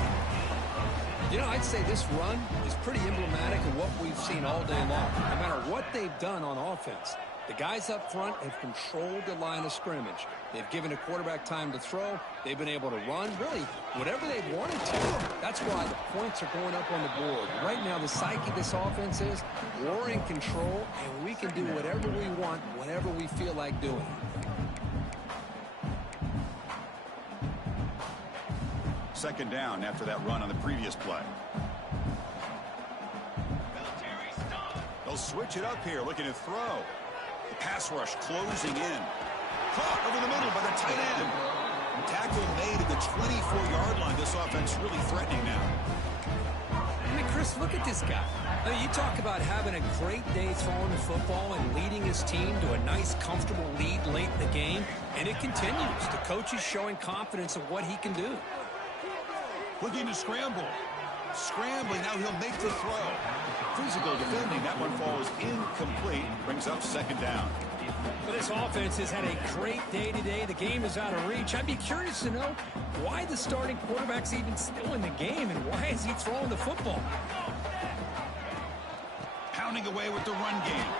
You know, I'd say this run is pretty emblematic of what we've seen all day long. No matter what they've done on offense, the guys up front have controlled the line of scrimmage. They've given the quarterback time to throw. They've been able to run, really, whatever they've wanted to. That's why the points are going up on the board. Right now, the psyche of this offense is we're in control, and we can do whatever we want, whatever we feel like doing. Second down after that run on the previous play. They'll switch it up here, looking to throw. The pass rush closing in. Caught over the middle by the tight end. Tackle made at the 24-yard line. This offense really threatening now. I mean, Chris, look at this guy. I mean, you talk about having a great day throwing the football and leading his team to a nice, comfortable lead late in the game, and it continues. The coach is showing confidence of what he can do. Looking to scramble. Scrambling, now he'll make the throw. Physical defending, that one falls incomplete. Brings up 2nd down. Well, this offense has had a great day today. The game is out of reach. I'd be curious to know why the starting quarterback's even still in the game and why is he throwing the football? Pounding away with the run game.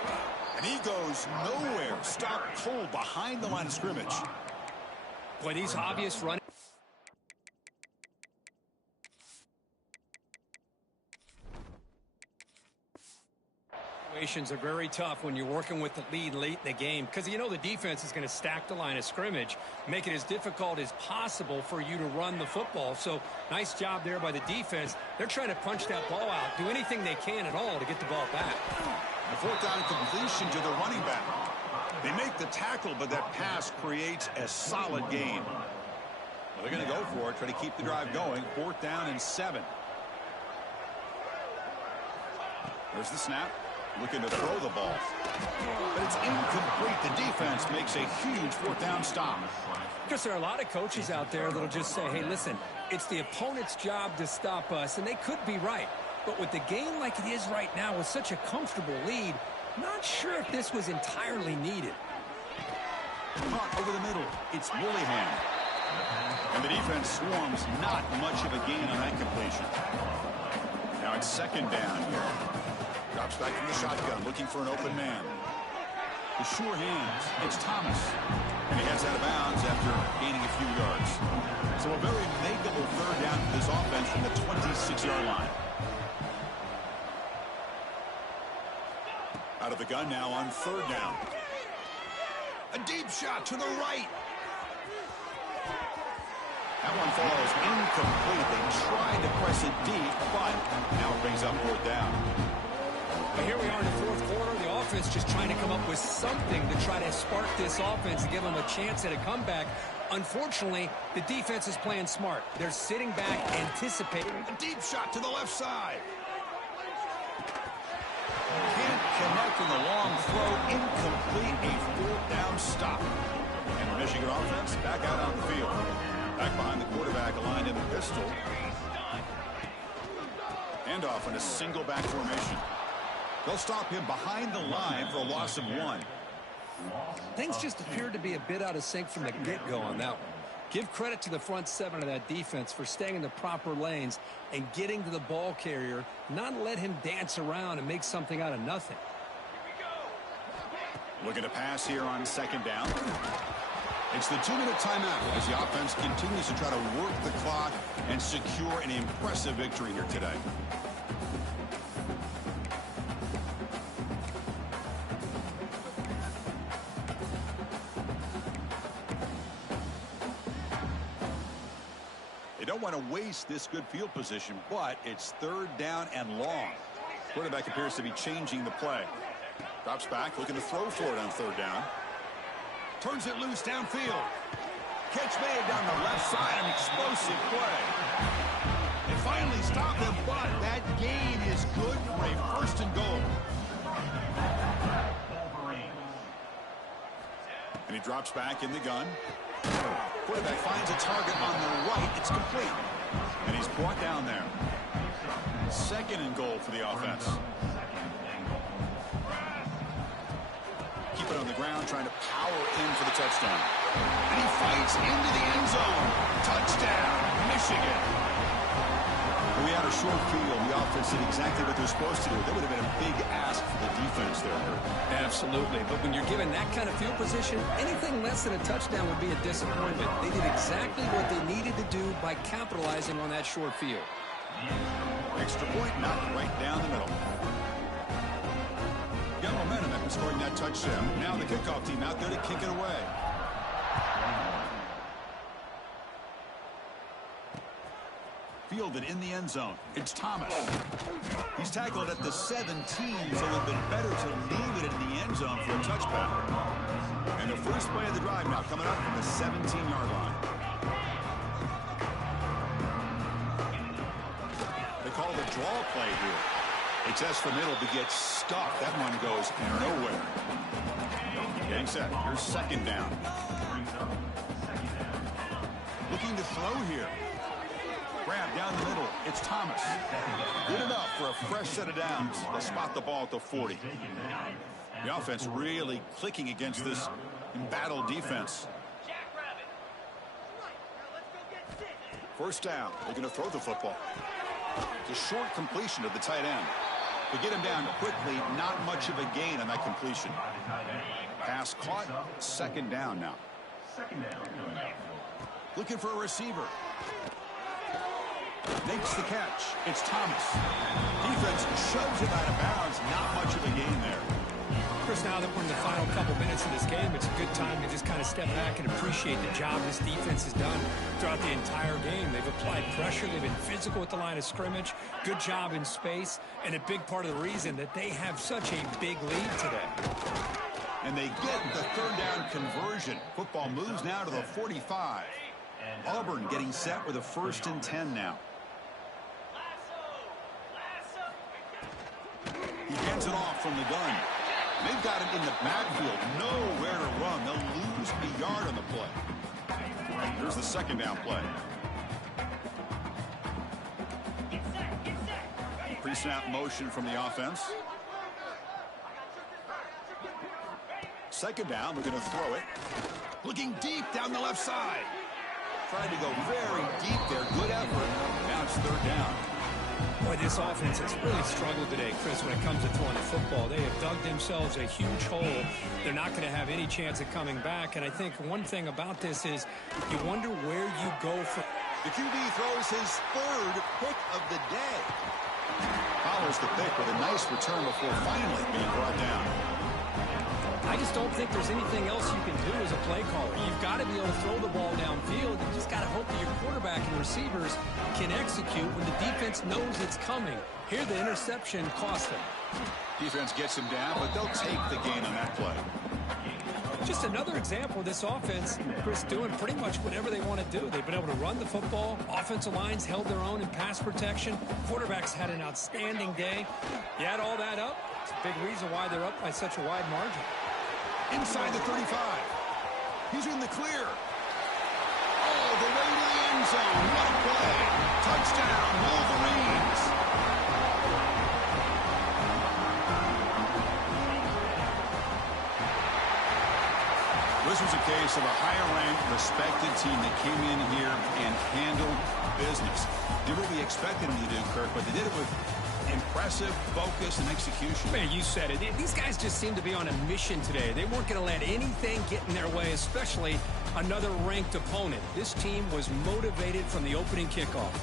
And he goes nowhere. Stopped cold behind the line of scrimmage. Boy, these obvious running situations are very tough when you're working with the lead late in the game because you know the defense is going to stack the line of scrimmage, make it as difficult as possible for you to run the football. So nice job there by the defense. They're trying to punch that ball out, do anything they can at all to get the ball back. The 4th down completion to the running back. They make the tackle, but that pass creates a solid gain. Well, they're going to go for it, try to keep the drive going. 4th down and 7. There's the snap. Looking to throw the ball. But it's incomplete. The defense makes a huge fourth down stop. Because there are a lot of coaches out there that'll just say, hey, listen, it's the opponent's job to stop us, and they could be right. But with the game like it is right now with such a comfortable lead, not sure if this was entirely needed. Caught over the middle. It's Willingham. And the defense swarms. Not much of a gain on that completion. Now it's second down here. Drops back from the shotgun, looking for an open man. The sure hands. It's Thomas. And he heads out of bounds after gaining a few yards. So a very makeable third down for this offense from the 26-yard line. Out of the gun now on third down. A deep shot to the right. That one falls incomplete. They tried to press it deep, but now it brings up fourth down. But here we are in the fourth quarter. The offense just trying to come up with something to try to spark this offense and give them a chance at a comeback. Unfortunately, the defense is playing smart. They're sitting back, anticipating. A deep shot to the left side. Can't connect on the long throw. Incomplete. A fourth down stop. And the Michigan offense back out on the field. Back behind the quarterback, aligned in the pistol. Handoff in a single back formation. They'll stop him behind the line for a loss of 1. Things just appeared to be a bit out of sync from the get-go on that one. Give credit to the front seven of that defense for staying in the proper lanes and getting to the ball carrier, not let him dance around and make something out of nothing. Looking to pass here on second down. It's the 2-minute timeout as the offense continues to try to work the clock and secure an impressive victory here today. They don't want to waste this good field position, but it's third down and long. Quarterback appears to be changing the play. Drops back, looking to throw for it on third down. Turns it loose downfield. Catch made down the left side, an explosive play. They finally stop him, but that gain is good for a first and goal. And he drops back in the gun. Quarterback finds a target on the right. It's complete. And he's brought down there. Second and goal for the offense. Keep it on the ground, trying to power in for the touchdown. And he fights into the end zone. Touchdown, Michigan. We had a short field. The offense did exactly what they're supposed to do. That would have been a big ask for the defense there. Absolutely. But when you're given that kind of field position, anything less than a touchdown would be a disappointment. They did exactly what they needed to do by capitalizing on that short field. Extra point knocked right down the middle. Got momentum after scoring that touchdown. Now the kickoff team out there to kick it away. Fielded in the end zone. It's Thomas. He's tackled at the 17, so it would have been better to leave it in the end zone for a touchback. And the first play of the drive now coming up from the 17-yard line. They call the draw play here. It's S for middle to get stuck. That one goes nowhere. Getting set. Here's second down. Looking to throw here. Grab down the middle. It's Thomas. Good enough for a fresh set of downs. They'll spot the ball at the 40. The offense really clicking against this embattled defense. First down. They're going to throw the football. It's a short completion of the tight end. They get him down quickly. Not much of a gain on that completion. Pass caught. Second down now. Looking for a receiver. Makes the catch. It's Thomas. Defense shoves it out of bounds. Not much of a gain there. Chris, now that we're in the final couple minutes of this game, it's a good time to just kind of step back and appreciate the job this defense has done throughout the entire game. They've applied pressure. They've been physical at the line of scrimmage. Good job in space. And a big part of the reason that they have such a big lead today. And they get the third down conversion. Football moves now to the 45. Auburn getting set with a 1st and 10 now. He gets Hands it off from the gun. They've got it in the backfield. Nowhere to run. They'll lose a yard on the play. Here's the second down play. Pre-snap motion from the offense. Second down, they're going to throw it. Looking deep down the left side. Tried to go very deep there. Good effort. Now it's third down. Boy, this offense has really struggled today, Chris, when it comes to throwing the football. They have dug themselves a huge hole. They're not going to have any chance of coming back. And I think one thing about this is you wonder where you go from. The QB throws his third pick of the day. Follows the pick with a nice return before finally being brought down. I just don't think there's anything else you can do as a play caller. You've got to be able to throw the ball downfield. You just got to hope that your quarterback and receivers can execute when the defense knows it's coming. Here, the interception cost them. Defense gets him down, but they'll take the gain on that play. Just another example of this offense, Chris, doing pretty much whatever they want to do. They've been able to run the football. Offensive lines held their own in pass protection. Quarterbacks had an outstanding day. You add all that up, it's a big reason why they're up by such a wide margin. Inside the 35. He's in the clear. All the way to the end zone. What a play. Touchdown, Wolverines. This was a case of a higher-ranked, respected team that came in here and handled business. Did what we expected them to do, Kirk, but they did it with impressive focus and execution. Man, you said it. These guys just seem to be on a mission today. They weren't going to let anything get in their way, especially another ranked opponent. This team was motivated from the opening kickoff.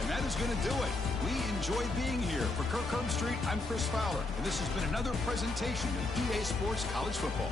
And that is going to do it. We enjoyed being here. For Kirk Herbstreit, I'm Chris Fowler, and this has been another presentation of EA Sports College Football.